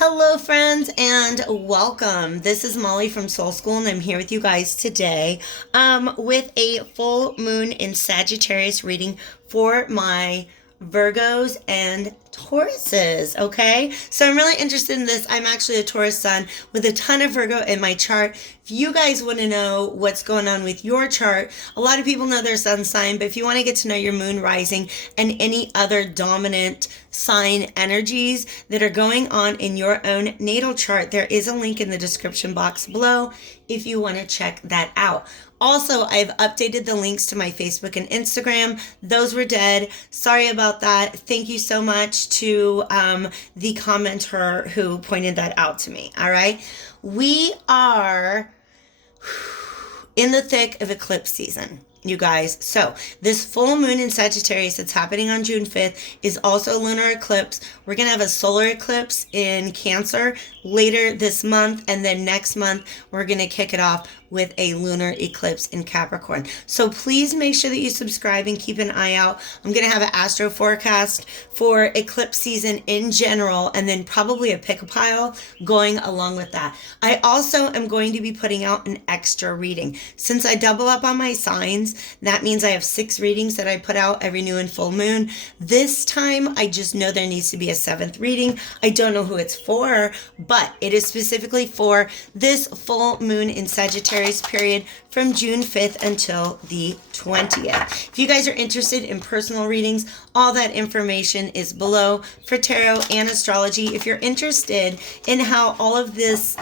Hello, friends, and welcome. This is Molly from Soul School, and I'm here with you guys today with a full moon in Sagittarius reading for my Virgos and Tauruses, okay? So I'm really interested in this. I'm actually a Taurus sun with a ton of Virgo in my chart. If you guys want to know what's going on with your chart, a lot of people know their sun sign, but if you want to get to know your moon rising and any other dominant sign energies that are going on in your own natal chart, there is a link in the description box below if you want to check that out. Also, I've updated the links to my Facebook and Instagram. Those were dead. Sorry about that. Thank you so much to the commenter who pointed that out to me. All right. We are in the thick of eclipse season, you guys. So this full moon in Sagittarius that's happening on June 5th is also a lunar eclipse. We're going to have a solar eclipse in Cancer later this month. And then next month, we're going to kick it off with a lunar eclipse in Capricorn. So please make sure that you subscribe and keep an eye out. I'm going to have an astro forecast for eclipse season in general, and then probably a pick-a-pile going along with that. I also am going to be putting out an extra reading. Since I double up on my signs, that means I have 6 readings that I put out every new and full moon. This time, I just know there needs to be a 7th reading. I don't know who it's for, but it is specifically for this full moon in Sagittarius period from June 5th until the 20th. If you guys are interested in personal readings, all that information is below for tarot and astrology. If you're interested in how all of these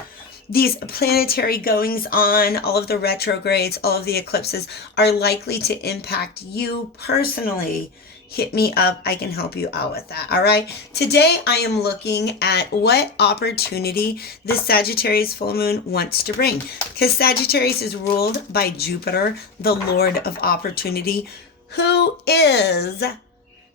planetary goings on, all of the retrogrades, all of the eclipses are likely to impact you personally, hit me up. I can help you out with that. All right. Today, I am looking at what opportunity this Sagittarius full moon wants to bring, because Sagittarius is ruled by Jupiter, the Lord of opportunity, who is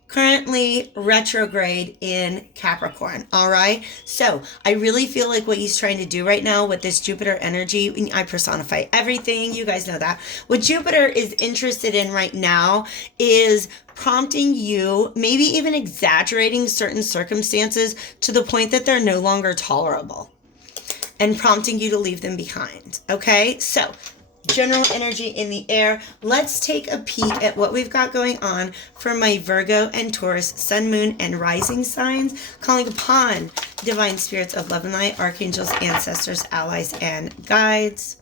currently retrograde in Capricorn. All right. So I really feel like what he's trying to do right now with this Jupiter energy, I personify everything. You guys know that. What Jupiter is interested in right now is prompting you, maybe even exaggerating certain circumstances to the point that they're no longer tolerable, and prompting you to leave them behind. Okay. So general energy in the air. Let's take a peek at what we've got going on for my Virgo and Taurus sun, moon, and rising signs, calling upon divine spirits of love and light, archangels, ancestors, allies, and guides.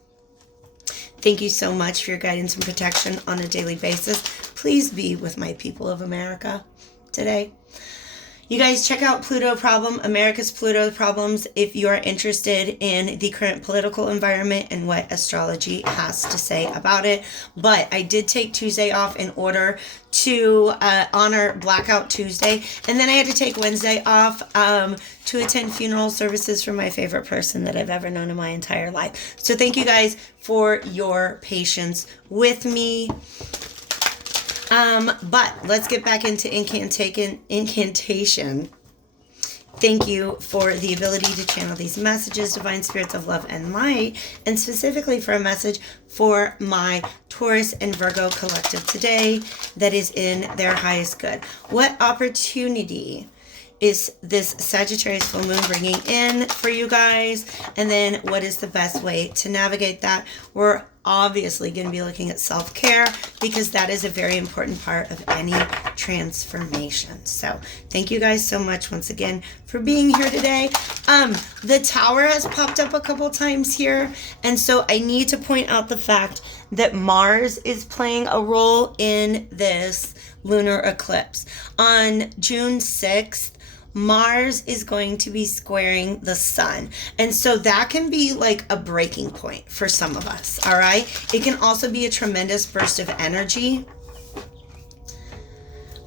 Thank you so much for your guidance and protection on a daily basis. Please be with my people of America today. You guys check out Pluto Problem, America's Pluto Problems, if you are interested in the current political environment and what astrology has to say about it. But I did take Tuesday off in order to honor Blackout Tuesday. And then I had to take Wednesday off to attend funeral services for my favorite person that I've ever known in my entire life. So thank you guys for your patience with me. But let's get back into incantation. Thank you for the ability to channel these messages, divine spirits of love and light, and specifically for a message for my Taurus and Virgo collective today that is in their highest good. What opportunity is this Sagittarius full moon bringing in for you guys? And then what is the best way to navigate that? We're obviously going to be looking at self-care, because that is a very important part of any transformation. So thank you guys so much once again for being here today. The tower has popped up a couple times here, and so I need to point out the fact that Mars is playing a role in this lunar eclipse. On June 6th, Mars is going to be squaring the sun. And so that can be like a breaking point for some of us. All right. It can also be a tremendous burst of energy,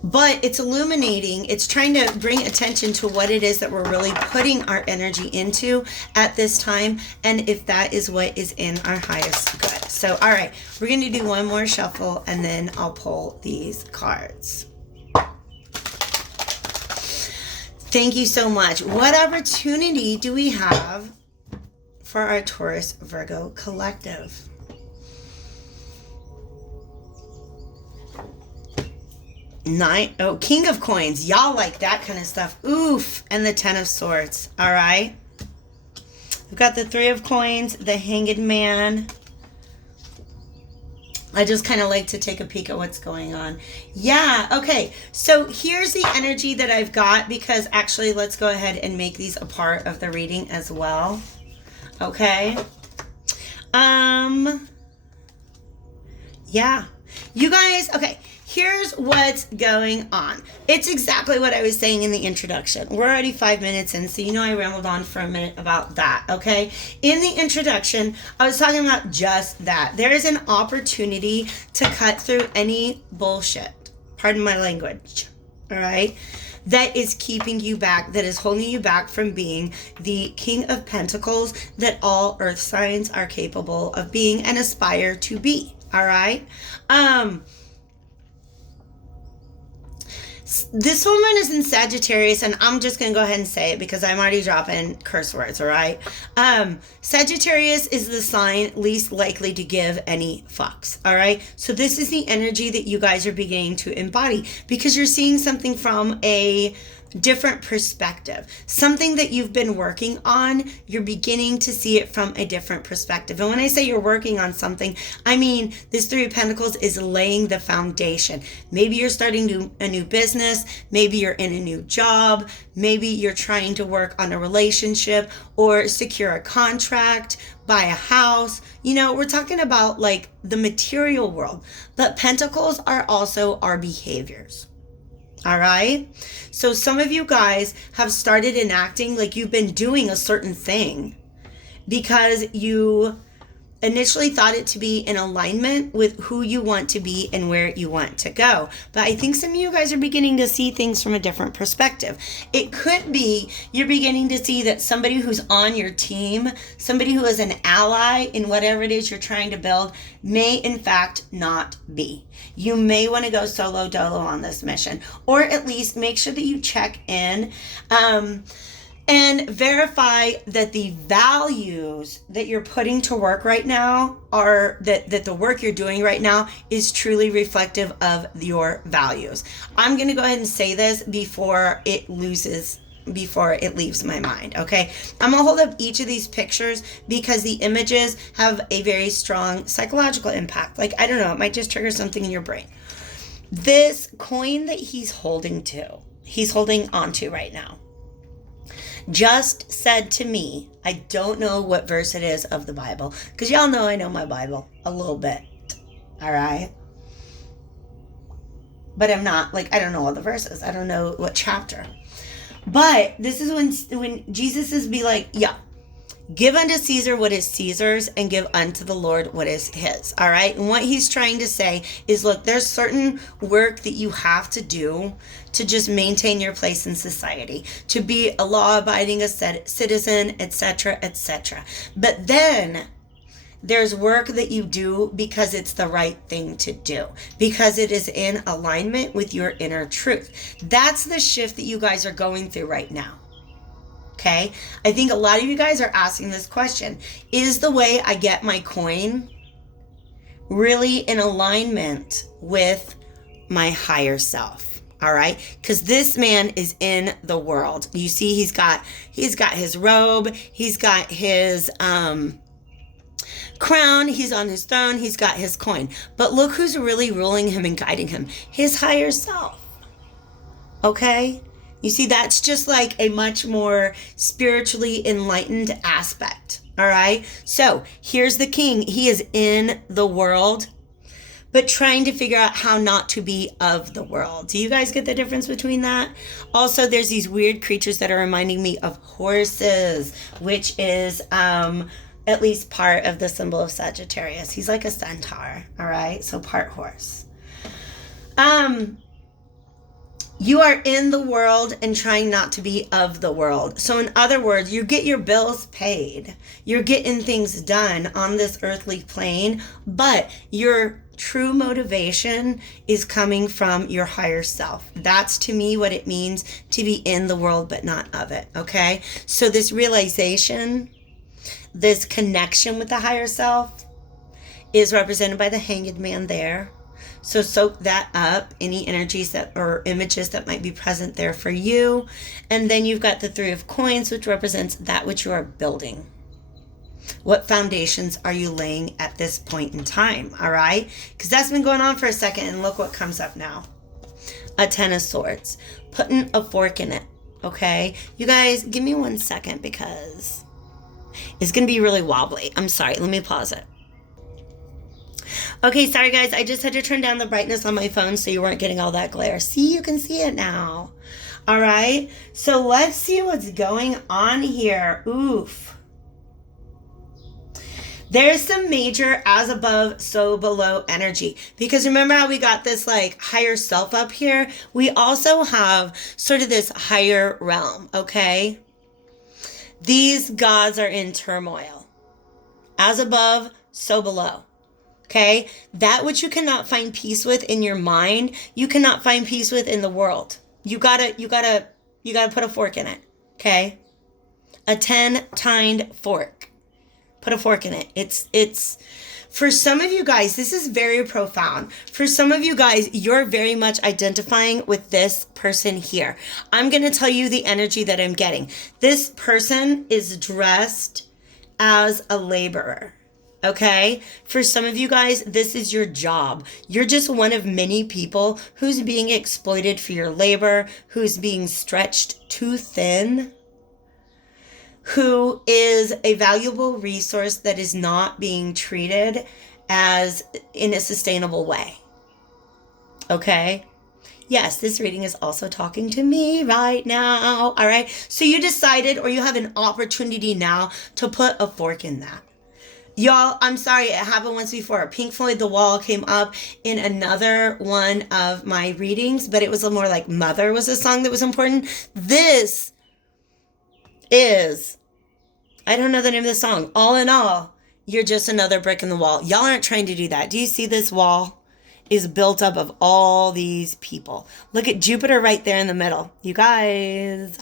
but it's illuminating. It's trying to bring attention to what it is that we're really putting our energy into at this time, and if that is what is in our highest good. So, all right, we're going to do one more shuffle, and then I'll pull these cards. Thank you so much. What opportunity do we have for our Taurus Virgo collective? King of coins. Y'all like that kind of stuff. Oof. And the 10 of swords. All right. We've got the Three of Coins, the Hanged Man. I just kind of like to take a peek at what's going on. Yeah, okay. So here's the energy that I've got, because actually let's go ahead and make these a part of the reading as well. Okay. Yeah. You guys, okay. Here's what's going on. It's exactly what I was saying in the introduction. We're already 5 minutes in, so you know I rambled on for a minute about that, okay? In the introduction, I was talking about just that. There is an opportunity to cut through any bullshit, pardon my language, all right, that is keeping you back, that is holding you back from being the King of Pentacles that all earth signs are capable of being and aspire to be, all right? This woman is in Sagittarius, and I'm just going to go ahead and say it because I'm already dropping curse words, all right? Sagittarius is the sign least likely to give any fucks, all right? So this is the energy that you guys are beginning to embody because you're seeing something from a different perspective. Something that you've been working on, you're beginning to see it from a different perspective. And when I say you're working on something, I mean this Three of Pentacles is laying the foundation. Maybe you're starting a new business, maybe you're in a new job, maybe you're trying to work on a relationship or secure a contract, buy a house. You know, we're talking about like the material world, but Pentacles are also our behaviors. All right. So some of you guys have started enacting like you've been doing a certain thing because you initially thought it to be in alignment with who you want to be and where you want to go. But I think some of you guys are beginning to see things from a different perspective. It could be you're beginning to see that somebody who's on your team, somebody who is an ally in whatever it is you're trying to build, may in fact not be. You may want to go solo dolo on this mission, or at least make sure that you check in and verify that the values that you're putting to work right now are that the work you're doing right now is truly reflective of your values. I'm going to go ahead and say this before it leaves my mind, okay? I'm going to hold up each of these pictures because the images have a very strong psychological impact. Like, I don't know, it might just trigger something in your brain. This coin that he's holding onto right now, just said to me, I don't know what verse it is of the Bible, because y'all know I know my Bible a little bit, all right? But I'm not, like, I don't know all the verses. I don't know what chapter. But this is when Jesus is be like, yeah, give unto Caesar what is Caesar's and give unto the Lord what is his, all right? And what he's trying to say is, look, there's certain work that you have to do to just maintain your place in society, to be a law-abiding citizen, etc., etc. But then there's work that you do because it's the right thing to do, because it is in alignment with your inner truth. That's the shift that you guys are going through right now. Okay? I think a lot of you guys are asking this question. Is the way I get my coin really in alignment with my higher self? All right? Because this man is in the world. You see, he's got his robe. He's got his crown. He's on his throne. He's got his coin. But look who's really ruling him and guiding him. His higher self. Okay? You see, that's just like a much more spiritually enlightened aspect. All right? So here's the king. He is in the world, but trying to figure out how not to be of the world. Do you guys get the difference between that? Also, there's these weird creatures that are reminding me of horses, which is at least part of the symbol of Sagittarius. He's like a centaur, all right? So part horse. You are in the world and trying not to be of the world. So in other words, you get your bills paid. You're getting things done on this earthly plane, but your true motivation is coming from your higher self. That's to me what it means to be in the world but not of it, okay? So this realization, this connection with the higher self is represented by the Hanged Man there. So soak that up, any energies that or images that might be present there for you. And then you've got the Three of Coins, which represents that which you are building. What foundations are you laying at this point in time? All right? Because that's been going on for a second, and look what comes up now. A 10 of Swords. Putting a fork in it. Okay? You guys, give me 1 second because it's going to be really wobbly. I'm sorry. Let me pause it. Okay, sorry guys. I just had to turn down the brightness on my phone so you weren't getting all that glare. See, you can see it now. All right? So let's see what's going on here. Oof. There's some major as above, so below energy. Because remember how we got this like higher self up here? We also have sort of this higher realm, okay? These gods are in turmoil. As above, so below. Okay? That which you cannot find peace with in your mind, you cannot find peace with in the world. You gotta put a fork in it. Okay? A 10-tined fork. Put a fork in it. It's for some of you guys, this is very profound. For some of you guys, you're very much identifying with this person here. I'm going to tell you the energy that I'm getting. This person is dressed as a laborer. Okay? For some of you guys, this is your job. You're just one of many people who's being exploited for your labor, who's being stretched too thin, who is a valuable resource that is not being treated as in a sustainable way. Okay? Yes, this reading is also talking to me right now. All right? So you decided, or you have an opportunity now to put a fork in that. Y'all, I'm sorry, it happened once before. Pink Floyd The Wall came up in another one of my readings, but it was more like Mother was a song that was important. This is, I don't know the name of the song. All in all, you're just another brick in the wall. Y'all aren't trying to do that. Do you see this wall is built up of all these people? Look at Jupiter right there in the middle. You guys,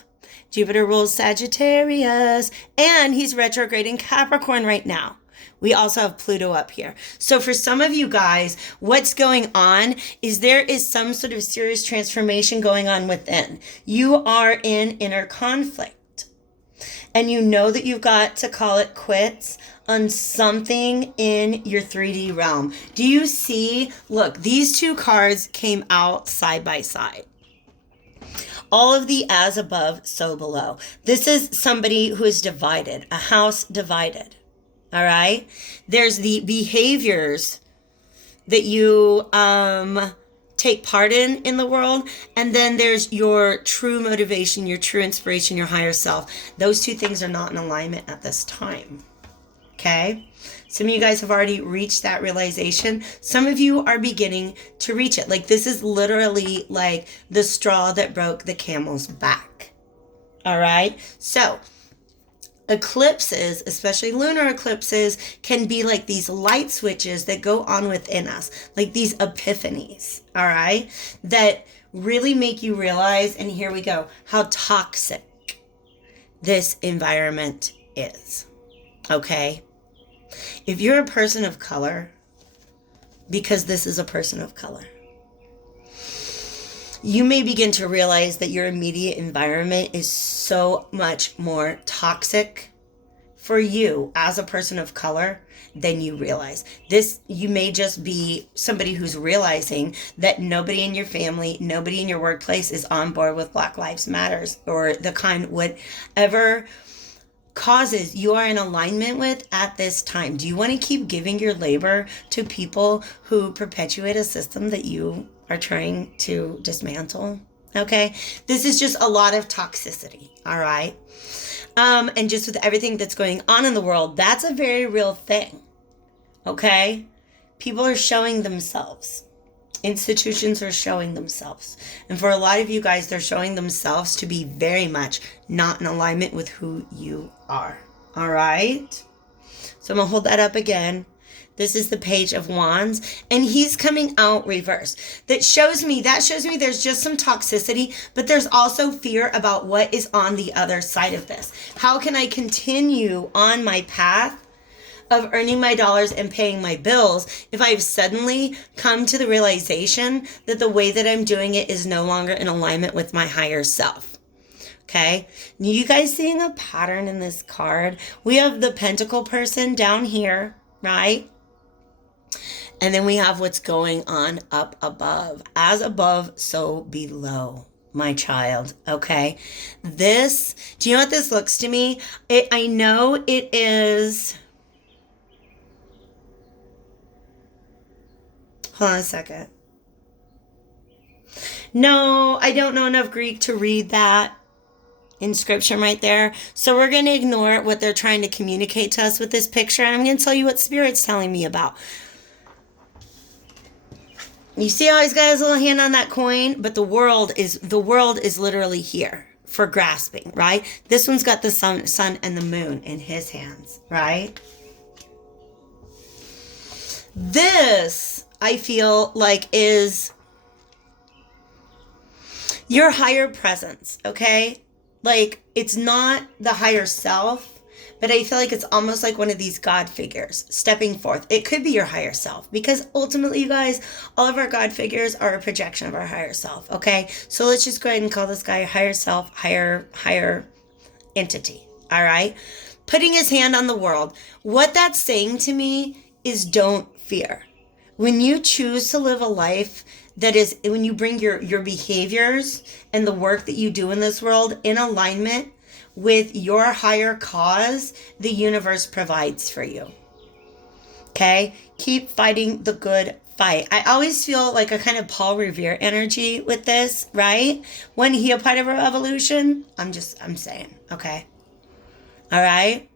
Jupiter rules Sagittarius, and he's retrograde in Capricorn right now. We also have Pluto up here. So for some of you guys, what's going on is there is some sort of serious transformation going on within. You are in inner conflict. And you know that you've got to call it quits on something in your 3D realm. Do you see? Look, these two cards came out side by side. All of the as above, so below. This is somebody who is divided, a house divided. All right? There's the behaviors that you take part in the world, and then there's your true motivation, your true inspiration, your higher self. Those two things are not in alignment at this time. Okay? Some of you guys have already reached that realization. Some of you are beginning to reach it. Like this is literally like the straw that broke the camel's back. All right? So eclipses, especially lunar eclipses, can be like these light switches that go on within us, like these epiphanies, all right, that really make you realize, and here we go, how toxic this environment is, okay? If you're a person of color, because this is a person of color, you may begin to realize that your immediate environment is so much more toxic for you as a person of color than you realize. You may just be somebody who's realizing that nobody in your family, nobody in your workplace is on board with Black Lives Matters or the kind, whatever causes you are in alignment with at this time. Do you want to keep giving your labor to people who perpetuate a system that you are trying to dismantle? Okay, this is just a lot of toxicity. All right, and just with everything that's going on in the world, that's a very real thing. Okay, people are showing themselves. Institutions are showing themselves, and for a lot of you guys, they're showing themselves to be very much not in alignment with who you are. All right, so I'm gonna hold that up again. This is the Page of Wands, and he's coming out reverse. That shows me there's just some toxicity, but there's also fear about what is on the other side of this. How can I continue on my path of earning my dollars and paying my bills if I've suddenly come to the realization that the way that I'm doing it is no longer in alignment with my higher self? Okay, you guys seeing a pattern in this card? We have the Pentacle person down here, right? And then we have what's going on up above. As above, so below, my child. Okay, this, do you know what this looks to me? I know it is, hold on a second. No, I don't know enough Greek to read that inscription right there. So we're going to ignore what they're trying to communicate to us with this picture. And I'm going to tell you what Spirit's telling me about. You see how he's got his little hand on that coin? But the world is literally here for grasping, right? This one's got the sun and the moon in his hands, right? This, I feel like, is your higher presence, okay? Like, it's not the higher self, but I feel like it's almost like one of these God figures stepping forth. It could be your higher self, because ultimately, you guys, all of our God figures are a projection of our higher self, okay? So let's just go ahead and call this guy higher self, higher entity, all right? Putting his hand on the world. What that's saying to me is don't fear. When you choose to live a life that is, when you bring your behaviors and the work that you do in this world in alignment with your higher cause, the universe provides for you. Okay? Keep fighting the good fight. I always feel like a kind of Paul Revere energy with this, right? When he a part of a revolution, I'm saying, okay? All right?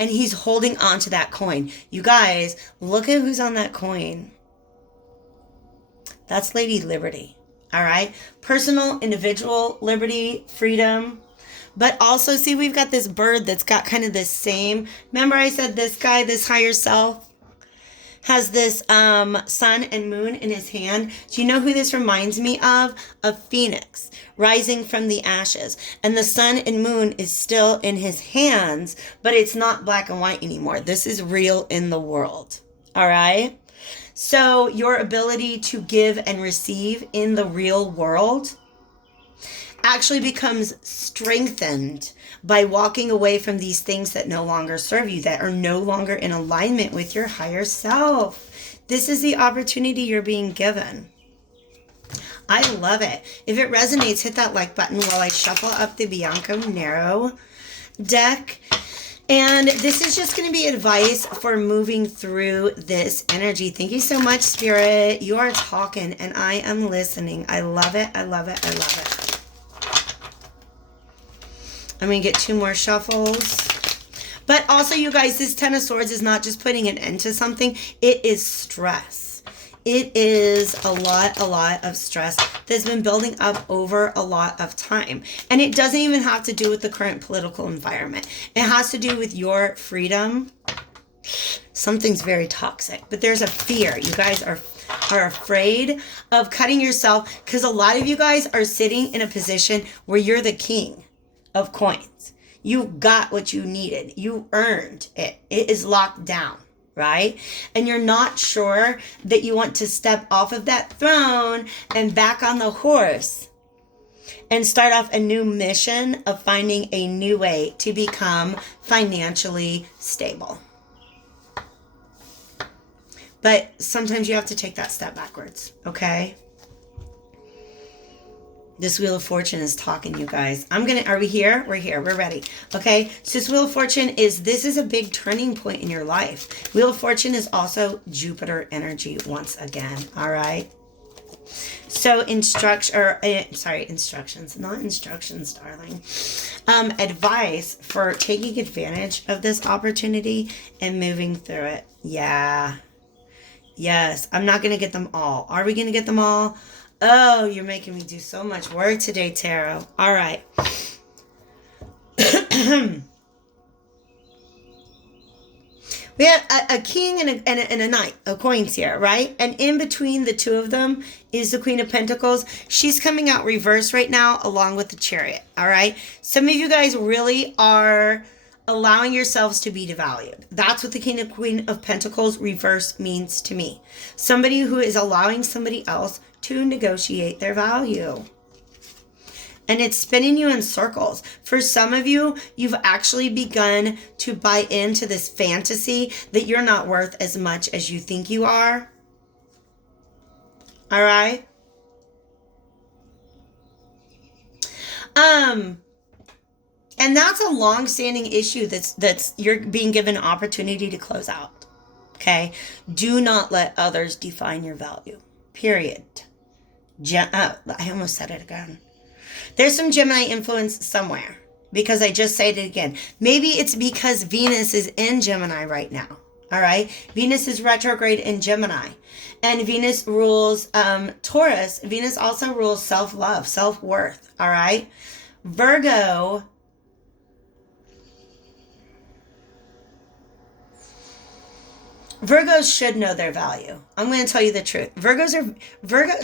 And he's holding on to that coin. You guys, look at who's on that coin. That's Lady Liberty, all right? Personal, individual liberty, freedom. But also, see, we've got this bird that's got kind of this same, remember I said this guy, this higher self, has this sun and moon in his hand. Do you know who this reminds me of? A phoenix rising from the ashes. And the sun and moon is still in his hands, but it's not black and white anymore. This is real in the world, all right? So your ability to give and receive in the real world actually becomes strengthened by walking away from these things that no longer serve you, that are no longer in alignment with your higher self. This is the opportunity you're being given. I love it. If it resonates, hit that like button while I shuffle up the Bianco Nero deck. And this is just going to be advice for moving through this energy. Thank you so much, Spirit. You are talking and I am listening. I love it. I love it. I love it. I'm going to get 2 more shuffles. But also, you guys, this Ten of Swords is not just putting an end to something. It is stress. It is a lot of stress that's been building up over a lot of time. And it doesn't even have to do with the current political environment. It has to do with your freedom. Something's very toxic, but there's a fear. You guys are afraid of cutting yourself, because a lot of you guys are sitting in a position where you're the king of coins. You got what you needed. You earned it. It is locked down. Right? And you're not sure that you want to step off of that throne and back on the horse and start off a new mission of finding a new way to become financially stable. But sometimes you have to take that step backwards, okay? This Wheel of Fortune is talking, you guys. Are we here? We're here. We're ready. Okay. So this Wheel of Fortune this is a big turning point in your life. Wheel of Fortune is also Jupiter energy once again. All right. So instructions, not instructions, darling. Advice for taking advantage of this opportunity and moving through it. Yeah. Yes. I'm not going to get them all. Are we going to get them all? Oh, you're making me do so much work today, Tarot. All right. We have a king and a knight of coins here, right? And in between the two of them is the Queen of Pentacles. She's coming out reverse right now along with the Chariot, all right? Some of you guys really are allowing yourselves to be devalued. That's what the King and Queen of Pentacles reverse means to me. Somebody who is allowing somebody else to negotiate their value. And it's spinning you in circles. For some of you, you've actually begun to buy into this fantasy that you're not worth as much as you think you are. All right? And that's a long-standing issue that's you're being given an opportunity to close out. Okay? Do not let others define your value. Period. I almost said it again. There's some Gemini influence somewhere because I just said it again. Maybe it's because Venus is in Gemini right now. All right. Venus is retrograde in Gemini, and Venus rules Taurus. Venus also rules self-love, self-worth. All right. Virgos should know their value. I'm going to tell you the truth.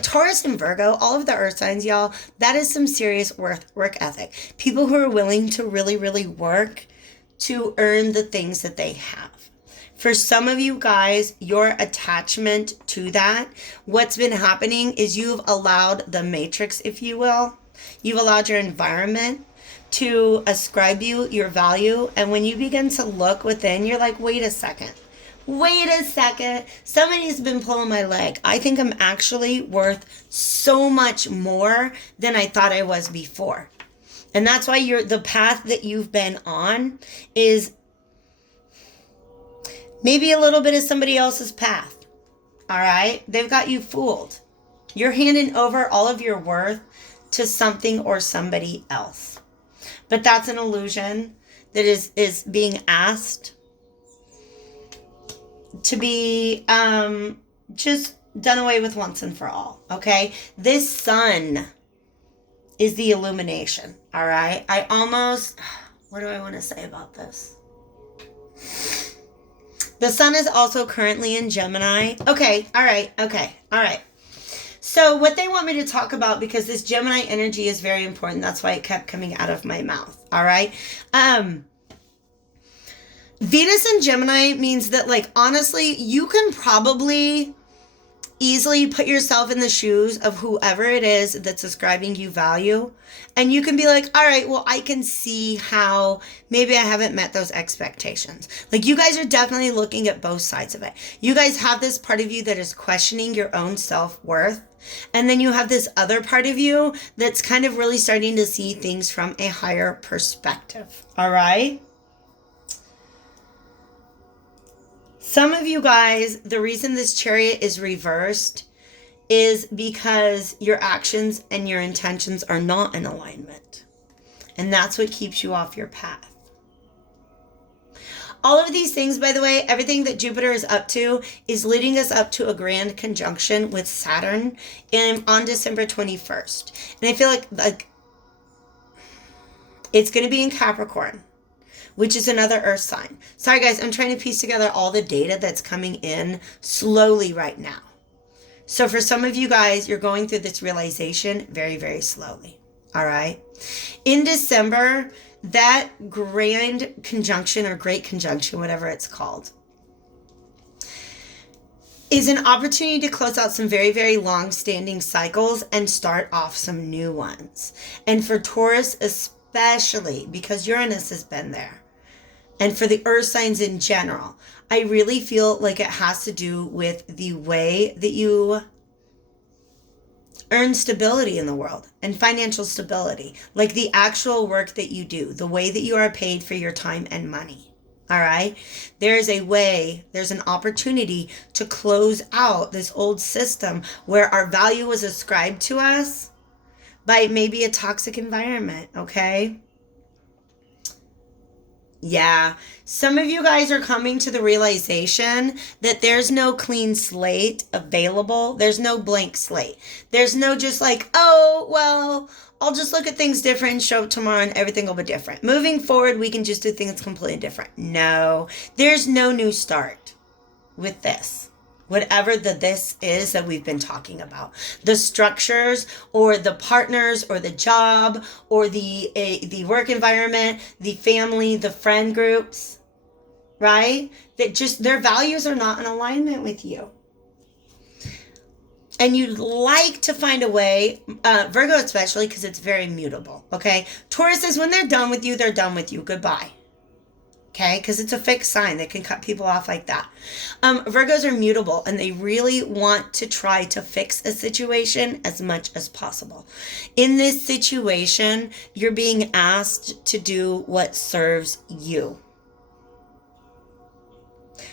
Taurus and Virgo, all of the earth signs, y'all, that is some serious work ethic. People who are willing to really, really work to earn the things that they have. For some of you guys, your attachment to that, what's been happening is you've allowed the matrix, if you will. You've allowed your environment to ascribe you your value. And when you begin to look within, you're like, wait a second. Somebody's been pulling my leg. I think I'm actually worth so much more than I thought I was before. And that's why the path that you've been on is maybe a little bit of somebody else's path. All right? They've got you fooled. You're handing over all of your worth to something or somebody else. But that's an illusion that is being asked to be just done away with once and for all, okay? This sun is the illumination, all right? What do I want to say about this? The sun is also currently in Gemini. Okay, all right. So what they want me to talk about, because this Gemini energy is very important, that's why it kept coming out of my mouth, all right? Venus in Gemini means that, like, honestly, you can probably easily put yourself in the shoes of whoever it is that's ascribing you value. And you can be like, all right, well, I can see how maybe I haven't met those expectations. Like, you guys are definitely looking at both sides of it. You guys have this part of you that is questioning your own self-worth. And then you have this other part of you that's kind of really starting to see things from a higher perspective. All right? Some of you guys, the reason this Chariot is reversed is because your actions and your intentions are not in alignment. And that's what keeps you off your path. All of these things, by the way, everything that Jupiter is up to is leading us up to a grand conjunction with Saturn on December 21st. And I feel like it's going to be in Capricorn, which is another earth sign. Sorry, guys, I'm trying to piece together all the data that's coming in slowly right now. So for some of you guys, you're going through this realization very, very slowly. All right? In December, that grand conjunction or great conjunction, whatever it's called, is an opportunity to close out some very, very long-standing cycles and start off some new ones. And for Taurus especially, because Uranus has been there, and for the earth signs in general, I really feel like it has to do with the way that you earn stability in the world and financial stability, like the actual work that you do, the way that you are paid for your time and money. All right. There's an opportunity to close out this old system where our value was ascribed to us by maybe a toxic environment. Okay. Yeah, some of you guys are coming to the realization that there's no clean slate available. There's no blank slate. There's no just like, oh, well, I'll just look at things different and show up tomorrow and everything will be different. Moving forward, we can just do things completely different. No, there's no new start with this. Whatever this is that we've been talking about, the structures or the partners or the job or the work environment, the family, the friend groups, right? That just their values are not in alignment with you. And you'd like to find a way, Virgo especially, because it's very mutable, okay? Taurus is when they're done with you, they're done with you. Goodbye. Okay, because it's a fixed sign. They can cut people off like that. Virgos are mutable, and they really want to try to fix a situation as much as possible. In this situation, you're being asked to do what serves you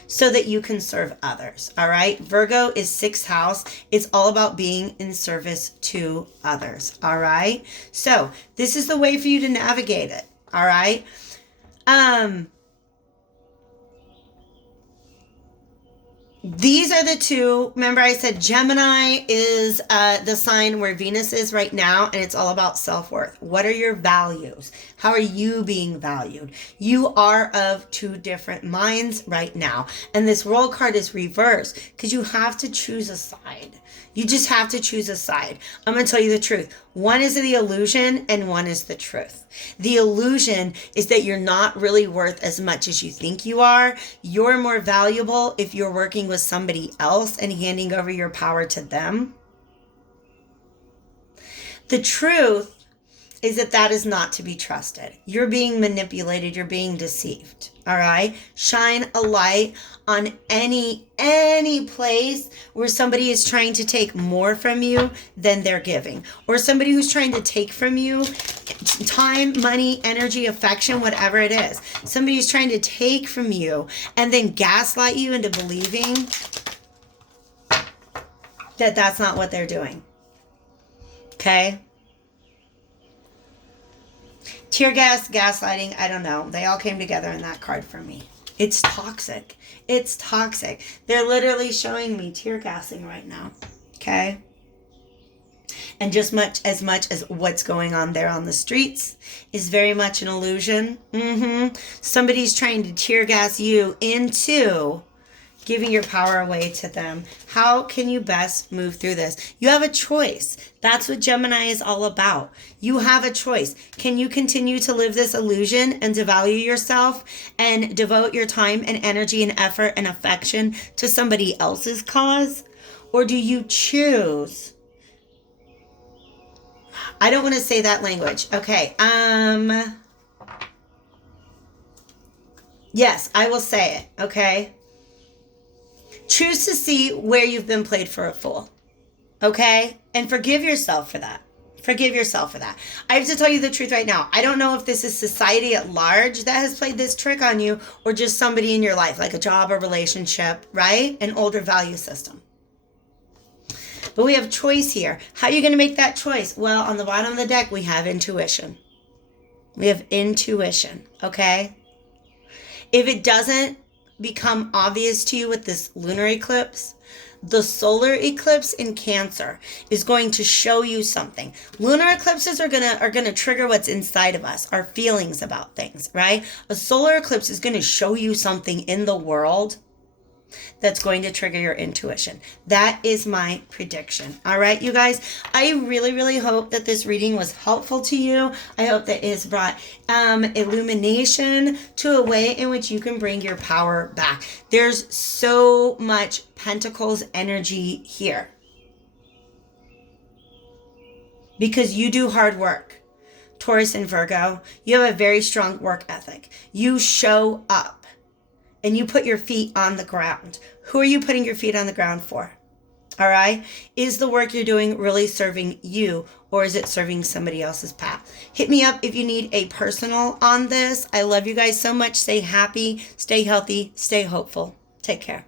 so that you can serve others. All right, Virgo is 6th house. It's all about being in service to others. All right, so this is the way for you to navigate it. All right. These are the two. Remember, I said Gemini is the sign where Venus is right now, and it's all about self-worth. What are your values? How are you being valued? You are of two different minds right now, and this World card is reversed because you have to choose a side. You just have to choose a side. I'm going to tell you the truth. One is the illusion and one is the truth. The illusion is that you're not really worth as much as you think you are. You're more valuable if you're working with somebody else and handing over your power to them. The truth is that that is not to be trusted. You're being manipulated. You're being deceived. All right. Shine a light on any place where somebody is trying to take more from you than they're giving, or somebody who's trying to take from you time, money, energy, affection, whatever it is. Somebody who's trying to take from you and then gaslight you into believing that that's not what they're doing. Okay. Tear gas, gaslighting, I don't know. They all came together in that card for me. It's toxic. It's toxic. They're literally showing me tear gassing right now. Okay? And just as much as what's going on there on the streets is very much an illusion. Somebody's trying to tear gas you into giving your power away to them. How can you best move through this? You have a choice. That's what Gemini is all about. You have a choice. Can you continue to live this illusion and devalue yourself and devote your time and energy and effort and affection to somebody else's cause? Or do you choose? I don't want to say that language. Okay. Yes, I will say it. Okay. Choose to see where you've been played for a fool. Okay? And forgive yourself for that. Forgive yourself for that. I have to tell you the truth right now. I don't know if this is society at large that has played this trick on you or just somebody in your life, like a job or relationship, right? An older value system. But we have choice here. How are you going to make that choice? Well, on the bottom of the deck, we have intuition. We have intuition, okay? If it doesn't become obvious to you with this lunar eclipse, the solar eclipse in Cancer is going to show you something. Lunar eclipses are gonna trigger what's inside of us, our feelings about things, right? A solar eclipse is going to show you something in the world that's going to trigger your intuition. That is my prediction. All right, you guys, I really, really hope that this reading was helpful to you. I hope that it has brought illumination to a way in which you can bring your power back. There's so much Pentacles energy here because you do hard work. Taurus and Virgo, you have a very strong work ethic. You show up. And you put your feet on the ground. Who are you putting your feet on the ground for? All right? Is the work you're doing really serving you, or is it serving somebody else's path? Hit me up if you need a personal on this. I love you guys so much. Stay happy, stay healthy, stay hopeful. Take care.